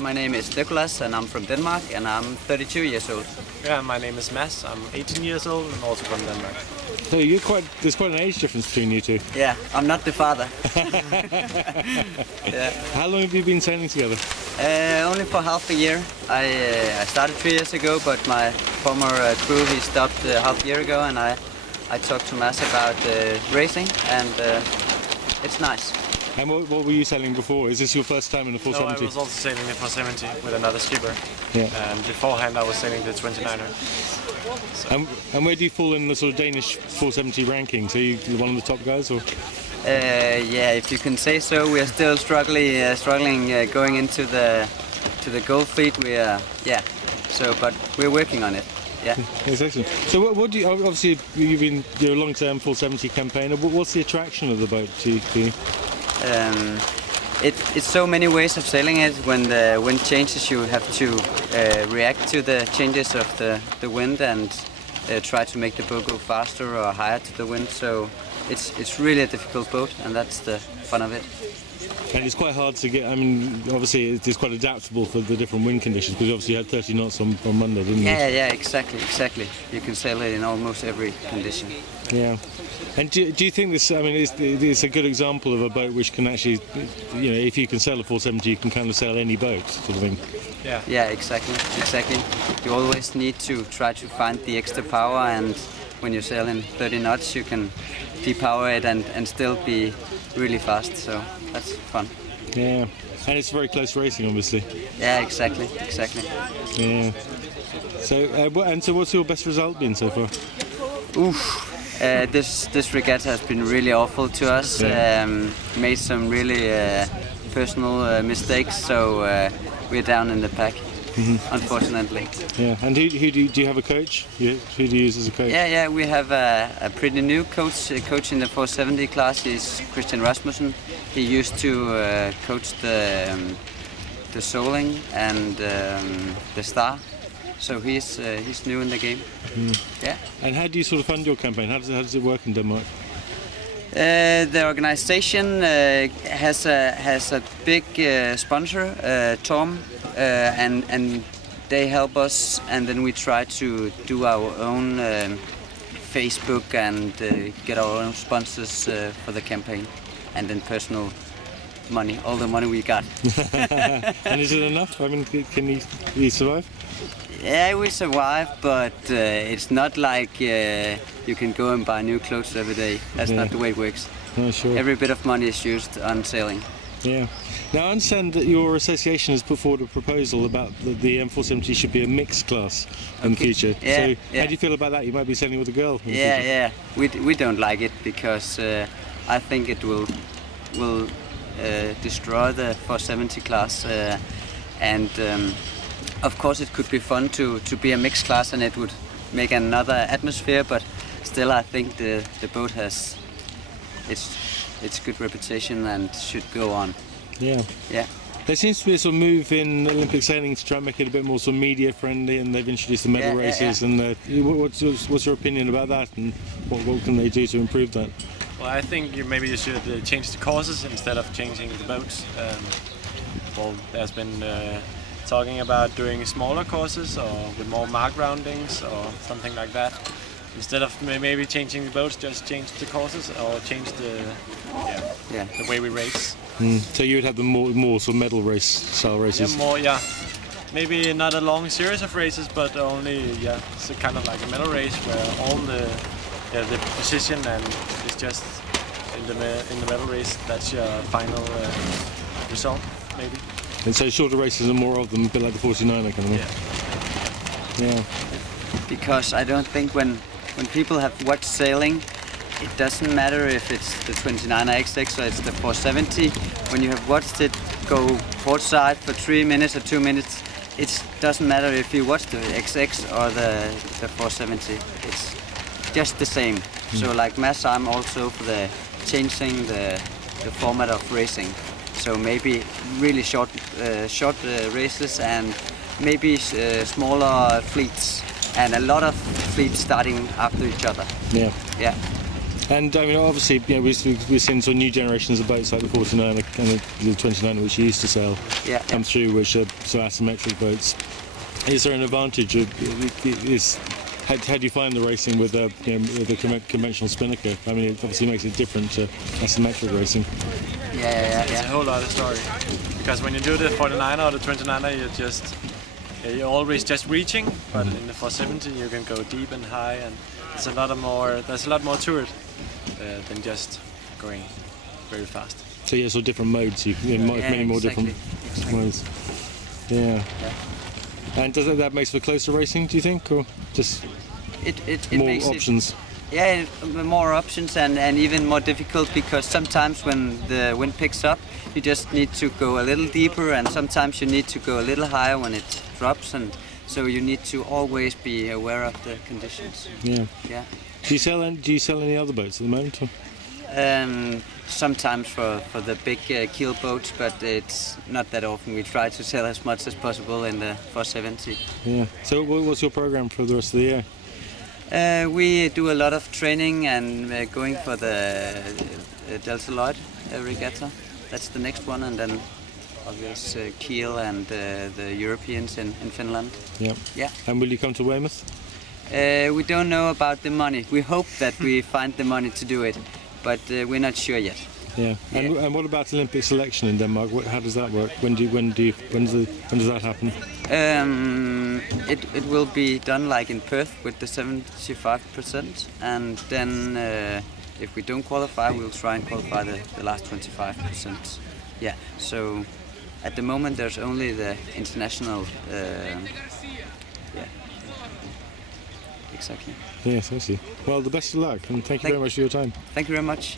My name is Nicolas and I'm from Denmark and I'm 32 years old. Yeah, my name is Mads. I'm 18 years old and also from Denmark. So there's quite an age difference between you two. Yeah, I'm not the father. Yeah. How long have you been sailing together? Only for half a year. I started 3 years ago, but my former crew, he stopped half a year ago, and I talked to Mads about racing, and it's nice. And what were you sailing before? Is this your first time in the 470? No, I was also sailing the 470 with another skipper. Yeah. And beforehand I was sailing the 29er. So. And where do you fall in the sort of Danish 470 rankings? Are you one of the top guys, or? Yeah, if you can say so. We are still struggling going into the gold fleet. But we're working on it. Yeah. Exactly. So what do you? Obviously, you're a long-term 470 campaigner. What's the attraction of the boat to you? It's so many ways of sailing it. When the wind changes, you have to react to the changes of the wind and try to make the boat go faster or higher to the wind. So it's really a difficult boat, and that's the fun of it. And it's quite hard to get. I mean, obviously it's quite adaptable for the different wind conditions. Because obviously you had 30 knots on Monday, didn't you? Yeah, exactly. You can sail it in almost every condition. Yeah. And do you think this? I mean, it's a good example of a boat which can actually, you know, if you can sail a 470, you can kind of sail any boat, sort of thing. Yeah. Yeah, exactly. You always need to try to find the extra power, and when you sail in 30 knots, you can depower it and still be really fast. So that's fun. Yeah. And it's very close racing, obviously. Yeah, exactly. Yeah. So what's your best result been so far? Oof. This regatta has been really awful to us. Yeah. Made some really personal mistakes, so we're down in the pack, unfortunately. Yeah. And who do you have a coach? Who do you use as a coach? Yeah. We have a pretty new coach. Coach in the 470 class is Christian Rasmussen. He used to coach the Soling and the Star. So he's new in the game. Yeah. And how do you sort of fund your campaign? How does it work in Denmark? The organization has a big sponsor, Tom, and they help us, and then we try to do our own Facebook and get our own sponsors for the campaign, and then personal money, all the money we got. And is it enough? I mean, can you survive? Yeah, we survive, but it's not like you can go and buy new clothes every day. That's not the way it works. No, sure. Every bit of money is used on sailing. Yeah. Now, I understand that your association has put forward a proposal about the M470 should be a mixed class in the future. Yeah, so how do you feel about that? You might be sailing with a girl. Yeah. We don't like it because I think it will destroy the 470 class, and of course it could be fun to be a mixed class, and it would make another atmosphere, but still I think the boat has its good reputation and should go on. Yeah. There seems to be a sort of move in Olympic sailing to try and make it a bit more sort of media friendly, and they've introduced the medal races. And what's your opinion about that, and what can they do to improve that? Well, I think maybe you should change the courses instead of changing the boats. Well, there's been talking about doing smaller courses or with more mark roundings or something like that. Instead of maybe changing the boats, just change the courses or change the way we race. So you would have the more sort of medal race style races? Maybe not a long series of races, but only it's kind of like a medal race where all the position and it's just in the medal race. That's your final result, maybe. And so shorter races and more of them, a bit like the 49er kind of thing. Yeah. Because I don't think when people have watched sailing, it doesn't matter if it's the 29er XX or it's the 470. When you have watched it go port side for 3 minutes or 2 minutes, it doesn't matter if you watch the XX or the 470. It's just the same. So like Mads, I'm also for the changing the format of racing. So maybe really short races and maybe smaller fleets and a lot of fleets starting after each other. Yeah. Yeah. And I mean, obviously, you know, we've seen some new generations of boats like the 49 and the 29, which you used to sail, come through, which are sort of asymmetric boats. Is there an advantage? How do you find the racing with the conventional spinnaker? I mean, it obviously makes it different to asymmetric racing. It's a whole other story. Because when you do the 49 or the 29, you're always just reaching, but in the 470 you can go deep and high, and there's a lot more to it than just going very fast. So yeah, so different modes. Many more different modes. Yeah. And does that makes for closer racing? Do you think, or just it more makes options? More options and even more difficult, because sometimes when the wind picks up, you just need to go a little deeper, and sometimes you need to go a little higher when it drops, and so you need to always be aware of the conditions. Yeah. Do you sell any other boats at the moment? Or? Sometimes for the big keel boats, but it's not that often. We try to sell as much as possible in the 470. Yeah. So what's your program for the rest of the year? We do a lot of training and going for the Delta Lloyd regatta. That's the next one, and then obviously Kiel and the Europeans in Finland. Yeah. And will you come to Weymouth? We don't know about the money. We hope that we find the money to do it, but we're not sure yet. Yeah. And what about Olympic selection in Denmark? How does that work? When does that happen? It will be done like in Perth with the 75%, and then if we don't qualify, we'll try and qualify the last 25%. Yeah. So at the moment, there's only the international. Exactly. Yes, I see. Well, the best of luck, and thank you very much for your time. Thank you very much.